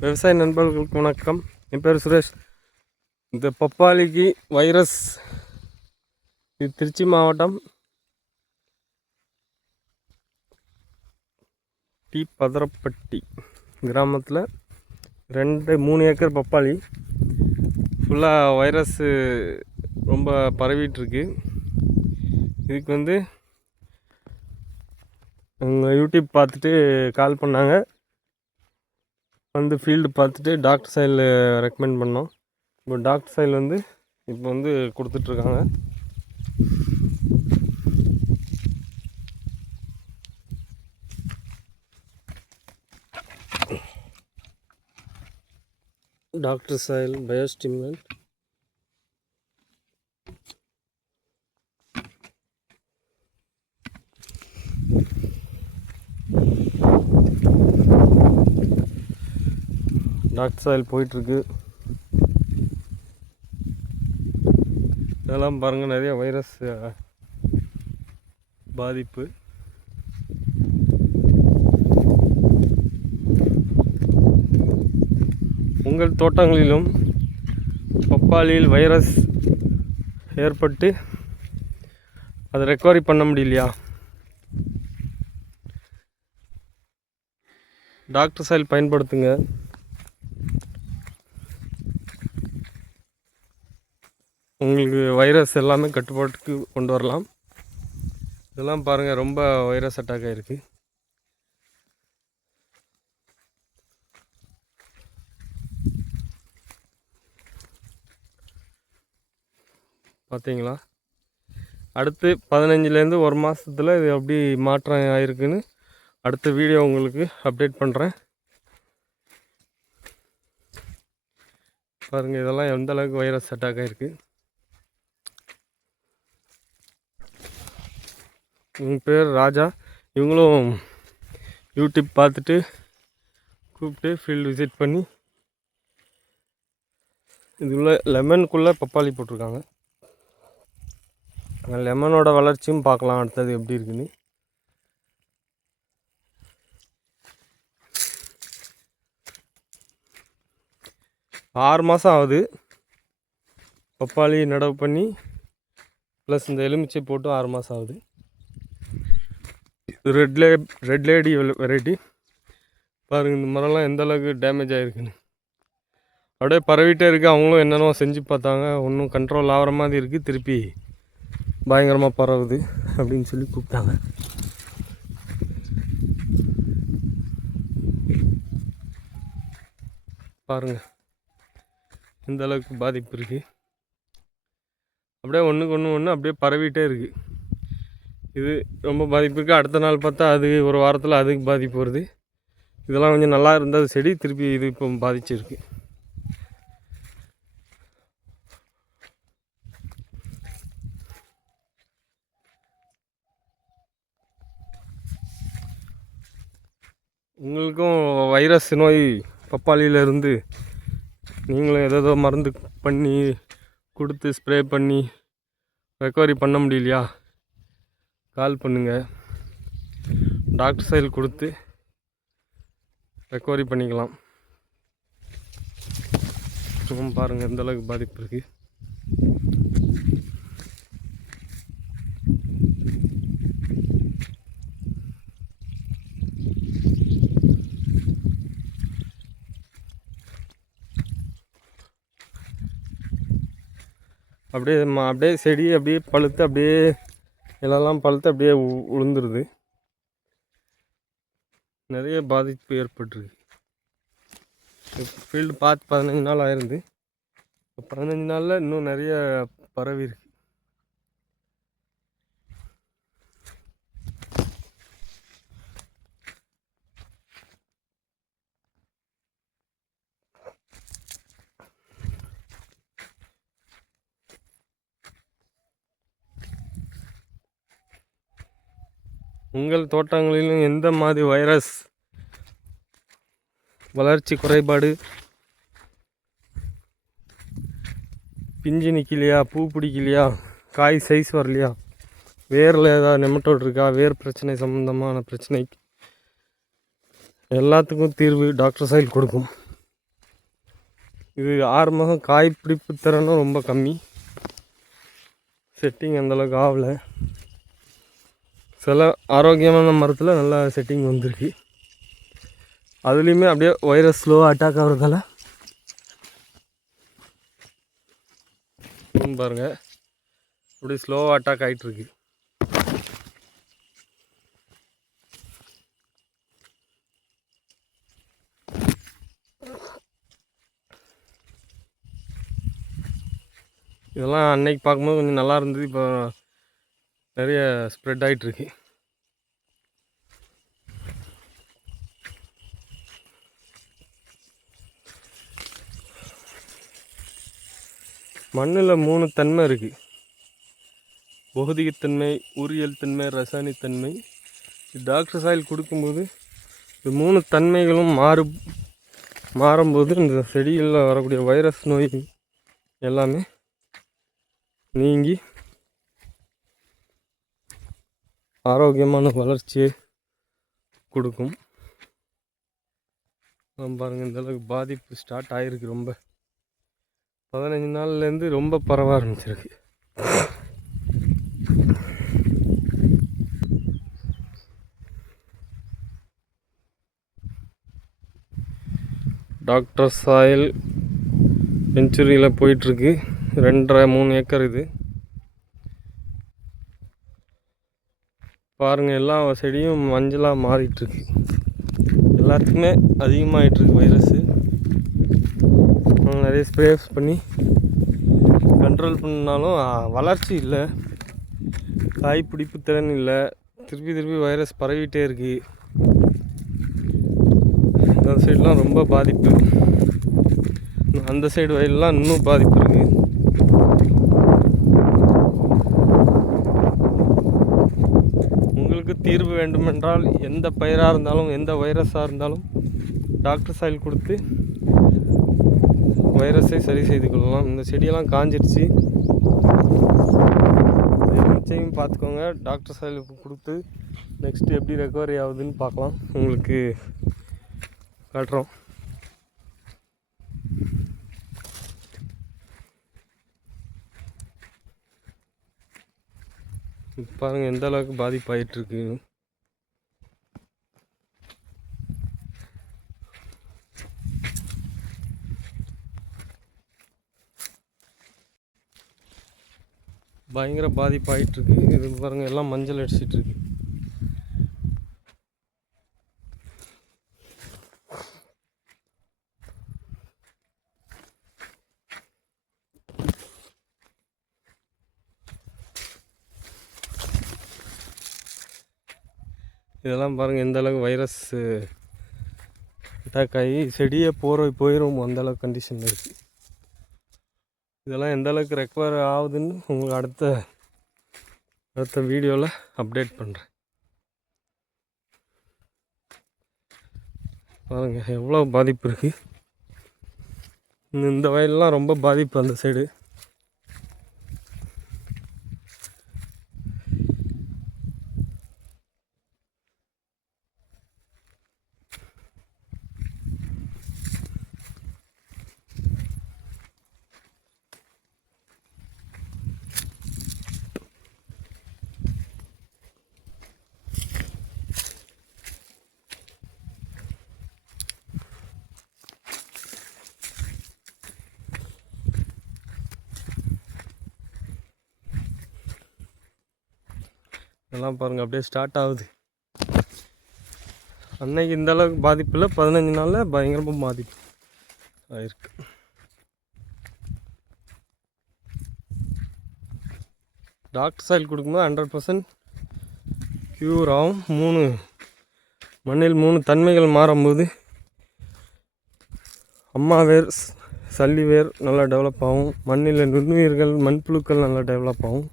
விவசாய நண்பர்களுக்கு வணக்கம். என் பேர் சுரேஷ். இந்த பப்பாளிக்கு வைரஸ். இது திருச்சி மாவட்டம் டி பதரப்பட்டி கிராமத்தில் ரெண்டு மூணு ஏக்கர் பப்பாளி. ஃபுல்லாக வைரஸ்ஸு ரொம்ப பரவிட்டுருக்கு. இதுக்கு வந்து உங்கள் யூடியூப் பார்த்துட்டு கால் பண்ணாங்க. வந்து ஃபீல்டு பார்த்துட்டு டாக்டர் சைடில் ரெக்கமெண்ட் பண்ணோம். இப்போ டாக்டர் சைடில் வந்து இப்போ வந்து கொடுத்துட்ருக்காங்க. டாக்டர் சைல் பயோஸ்டிமெண்ட் டாக்டர் சாயில் போயிட்டுருக்கு. இதெல்லாம் பாருங்கள் நிறைய வைரஸ் பாதிப்பு. உங்கள் தோட்டங்களிலும் பப்பாளியில் வைரஸ் ஏற்பட்டு அதை ரெக்கவரி பண்ண முடியலையா? டாக்டர் சைல் பயன்படுத்துங்க. உங்களுக்கு வைரஸ் எல்லாமே கட்டுப்பாட்டுக்கு கொண்டு வரலாம். இதெல்லாம் பாருங்கள் ரொம்ப வைரஸ் அட்டாக் ஆகிருக்கு பார்த்தீங்களா அடுத்து பதினஞ்சுலேருந்து ஒரு மாதத்தில் இது எப்படி மாற்றம் ஆயிருக்குன்னு அடுத்த வீடியோ உங்களுக்கு அப்டேட் பண்ணுறேன் பாருங்கள் இதெல்லாம் எந்த அளவுக்கு வைரஸ் அட்டாக் ஆகிருக்கு இவங்க பேர் ராஜா. இவங்களும் யூடியூப் பார்த்துட்டு கூப்பிட்டு ஃபீல்டு விசிட் பண்ணி இதுக்குள்ளே லெமனுக்குள்ளே பப்பாளி போட்டிருக்காங்க. லெமனோட வளர்ச்சியும் பார்க்கலாம். அடுத்தது எப்படி இருக்குன்னு. ஆறு மாதம் ஆகுது. பப்பாளி நடவு பண்ணி ப்ளஸ் இந்த எலுமிச்சை போட்டு ஆறு மாதம் ஆகுது. ரெட் லே ரெட் லேடி வெரைட்டி பாருங்கள் இந்த மரம்லாம் எந்த அளவுக்கு டேமேஜ் ஆகிருக்குன்னு அப்படியே பரவிட்டே இருக்குது அவங்களும் என்னென்னோ செஞ்சு பார்த்தாங்க. ஒன்றும் கண்ட்ரோல் ஆகிற மாதிரி இருக்குது திருப்பி பயங்கரமாக பரவுது அப்படின்னு சொல்லி கூப்பிட்டாங்க. பாருங்கள் எந்த அளவுக்கு பாதிப்பு இருக்குது அப்படியே ஒன்றுக்கு ஒன்று ஒன்று அப்படியே பரவிட்டே இருக்குது இது ரொம்ப பாதிப்பு இருக்குது அடுத்த நாள் பார்த்தா அது ஒரு வாரத்தில் அதுக்கு பாதிப்பு வருது. இதெல்லாம் கொஞ்சம் நல்லா இருந்தது செடி திருப்பி இது இப்போ பாதிச்சிருக்கு. உங்களுக்கும் வைரஸ் நோய் பப்பாளியில் இருந்து நீங்களும் ஏதோ மருந்து பண்ணி கொடுத்து ஸ்ப்ரே பண்ணி ரெக்கவரி பண்ண முடியலையா? கால் பண்ணுங்கள் டாக்டர் சைல் கொடுத்து ரெக்கவரி பண்ணிக்கலாம். சுகம் பாருங்கள் எந்தளவுக்கு பாதிப்பு இருக்குது அப்படியே அப்படியே செடி அப்படியே பழுத்து அப்படியே இலெல்லாம் பழுத்து அப்படியே உ- உளுந்துருது. நிறைய பாதிப்பு ஏற்பட்டிருக்கு. ஃபீல்டு பார்த்து பதினஞ்சு நாள் ஆயிருந்து பதினஞ்சு நாளில் இன்னும் நிறைய பரவி இருக்கு. உங்கள் தோட்டங்களிலும் எந்த மாதிரி வைரஸ் வளர்ச்சி குறைபாடு? பிஞ்சு நிற்கலையா பூ பிடிக்கலையா? காய் சைஸ் வரலையா? வேரில் ஏதாவது நெமட்டோடு இருக்கா? வேர் பிரச்சனை சம்மந்தமான பிரச்சனை. எல்லாத்துக்கும் தீர்வு டாக்டர் சைல் கொடுக்கும். இது ஆறு மாதம் காய் பிடிப்பு திறனும் ரொம்ப கம்மி. செட்டிங் அந்தளவுக்கு ஆகலை. சில ஆரோக்கியமான மரத்தில் நல்லா செட்டிங் வந்திருக்கு. அதுலேயுமே அப்படியே வைரஸ் ஸ்லோவாக அட்டாக் ஆகிறதால. பாருங்க. அப்படியே ஸ்லோவாக அட்டாக் ஆகிட்டுருக்கு இதெல்லாம் அன்னைக்கு பார்க்கும்போது கொஞ்சம் நல்லா இருந்தது. இப்போ நிறைய ஸ்ப்ரெட் ஆகிட்டுருக்கு மண்ணில் மூணு தன்மை இருக்குது பௌதிகத்தன்மை உரியல் தன்மை ரசாயனித்தன்மை டாக்டர் சாயில் கொடுக்கும்போது இந்த மூணு தன்மைகளும் மாறு மாறும்போது இந்த செடிகளில் வரக்கூடிய வைரஸ் நோய் எல்லாமே நீங்கி ஆரோக்கியமான வளர்ச்சியை கொடுக்கும். பாருங்கள் இந்தளவுக்கு பாதிப்பு ஸ்டார்ட் ஆகிருக்கு ரொம்ப. பதினஞ்சு நாள்லேருந்து ரொம்ப பரவ ஆரம்பிச்சிருக்கு. டாக்டர் சாயல் வெஞ்சுரியில் போயிட்டுருக்கு. ரெண்டரை மூணு ஏக்கர் இது. பாருங்கள் எல்லா செடியும் மஞ்சளாக மாறிட்டுருக்கு. எல்லாத்துக்குமே அதிகமாகிட்டுருக்கு வைரஸு. நிறைய ஸ்ப்ரேஸ் பண்ணி கண்ட்ரோல் பண்ணாலும் வளர்ச்சி இல்லை. காய் பிடிப்பு திறன் இல்லை. திருப்பி திருப்பி வைரஸ் பரவிட்டே இருக்குது அந்த சைடெலாம் ரொம்ப பாதிப்பு. அந்த சைடு வயல்லாம் இன்னும் பாதிப்பு இருக்குது உங்களுக்கு தீர்வு வேண்டுமென்றால் எந்த பயிராக இருந்தாலும் எந்த வைரஸாக இருந்தாலும் டாக்டர் சாயில் கொடுத்து வைரஸை சரி செய்து கொள்ளலாம். இந்த செடியெல்லாம் காஞ்சிருச்சு. நிச்சயம் பார்த்துக்கோங்க. டாக்டர் சைலுக்கு கொடுத்து நெக்ஸ்ட்டு எப்படி ரெக்கவரி ஆகுதுன்னு பார்க்கலாம். உங்களுக்கு காட்டுறோம். பாருங்கள் எந்த அளவுக்கு பாதிப்பாயிட்டுருக்கு பயங்கர பாதிப்பாயிட்டுருக்கு. இது பாருங்கள் எல்லாம் மஞ்சள் அடிச்சிட்ருக்கு இதெல்லாம் பாருங்கள் எந்த அளவுக்கு வைரஸ் அட்டாக் ஆகி செடியே போகிற போயிடும் அந்தளவுக்கு கண்டிஷனில் இருக்குது இதெல்லாம் எந்த அளவுக்கு ரெக்கவர் ஆகுதுன்னு உங்களுக்கு அடுத்த அடுத்த வீடியோவில் அப்டேட் பண்ணுறேன் பாருங்கள் எவ்வளோ பாதிப்பு இருக்குது இந்த வயல்லாம் ரொம்ப பாதிப்பு அந்த சைடு இதெல்லாம் பாருங்கள் அப்படியே ஸ்டார்ட் ஆகுது. அன்னைக்கு இந்த அளவுக்கு பாதிப்பு இல்லை பதினஞ்சு நாளில் பயங்கரமாக பாதிப்பு ஆயிருக்கு. டாக்டர் சாயில் கொடுக்கும்போது ஹண்ட்ரட் பர்சன்ட் க்யூர் ஆகும் மூணு மண்ணில் மூணு தன்மைகள் மாறும்போது அம்மா வேர் சல்லி வேர் நல்லா டெவலப் ஆகும். மண்ணில் நுண்ணுயிர்கள் மண்புழுக்கள் நல்லா டெவலப் ஆகும்.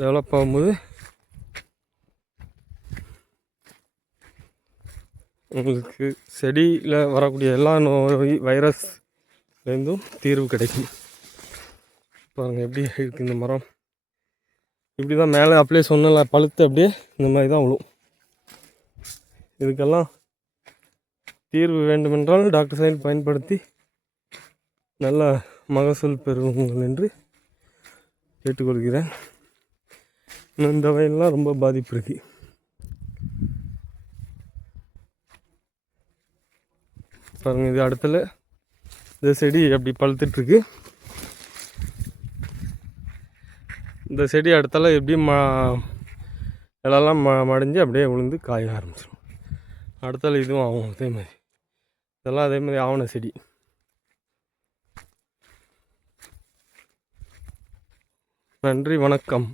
டெவலப் ஆகும்போது உங்களுக்கு செடியில் வரக்கூடிய எல்லா நோய் வைரஸ்லேருந்தும் தீர்வு கிடைக்கும். பாருங்கள் எப்படி இருக்குது இந்த மரம். இப்படி தான் மேலே அப்படியே சொன்னல பழுத்து அப்படியே இந்த மாதிரி தான் விழும் இதுக்கெல்லாம் தீர்வு வேண்டுமென்றால் டாக்டர் சைன் பயன்படுத்தி நல்ல மகசூல் பெறுங்கள் என்று கேட்டுக்கொள்கிறேன். இந்த வயல்லாம் ரொம்ப பாதிப்பு இருக்கு. பாருங்க இது இடத்துல இந்த செடி அப்படி பழுத்துட்ருக்கு இந்த செடி அடுத்தால எப்படி ம இலெல்லாம் ம மடிஞ்சு அப்படியே விழுந்து காய ஆரம்பிச்சிடும் அடுத்தால இதுவும் ஆகும் அதே மாதிரி. இதெல்லாம் அதே மாதிரி ஆவண செடி. நன்றி வணக்கம்.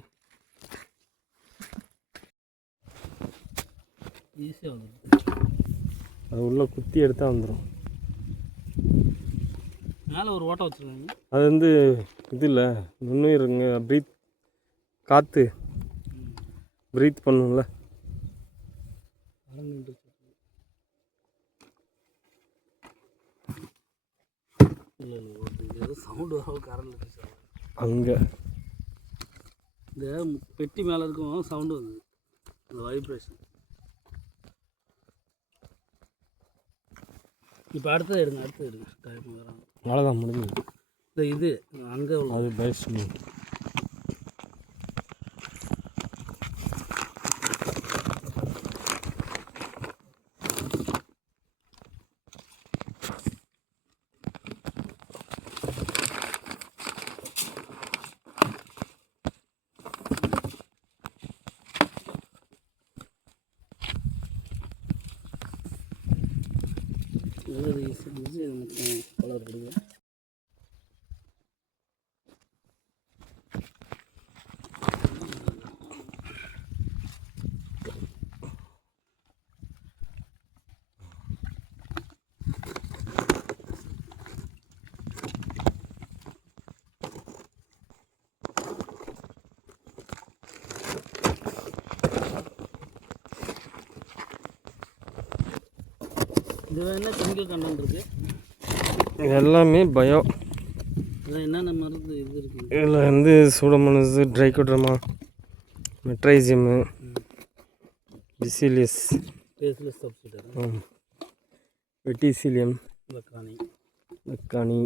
ஈஸியாக வந்துடும் அது உள்ள குத்தி எடுத்தால் வந்துடும் மேலே ஒரு ஓட்டை வச்சுருக்காங்க அது வந்து இது இல்லை நுண்ணுயிருங்க ப்ரீத் காற்று ப்ரீத் பண்ணும்ல. சவுண்டு கரண்ட் அங்கே. இந்த பெட்டி மேலே இருக்கும் சவுண்டு வந்தது. அந்த வைப்ரேஷன் இப்போ அடுத்தது எடுங்க அடுத்தது எடுங்க. டைம் அவ்வளோதான் முடிஞ்சது. இந்த இது அங்கே அது பெஸ்ட் இது கலர் கொடுக்கும் இது என்ன கெமிக்கல் கண்டென்ட் இருக்குது எல்லாமே பயோ இதில் என்னென்ன மருந்து இது இருக்குது இதில் வந்து சூடமனசு ட்ரைகோட்ரமா மெட்ரைசியமு பிசிலியஸ் பேஸ்லெஸ் வெட்டிசிலியம் லக்கானி மெக்கானி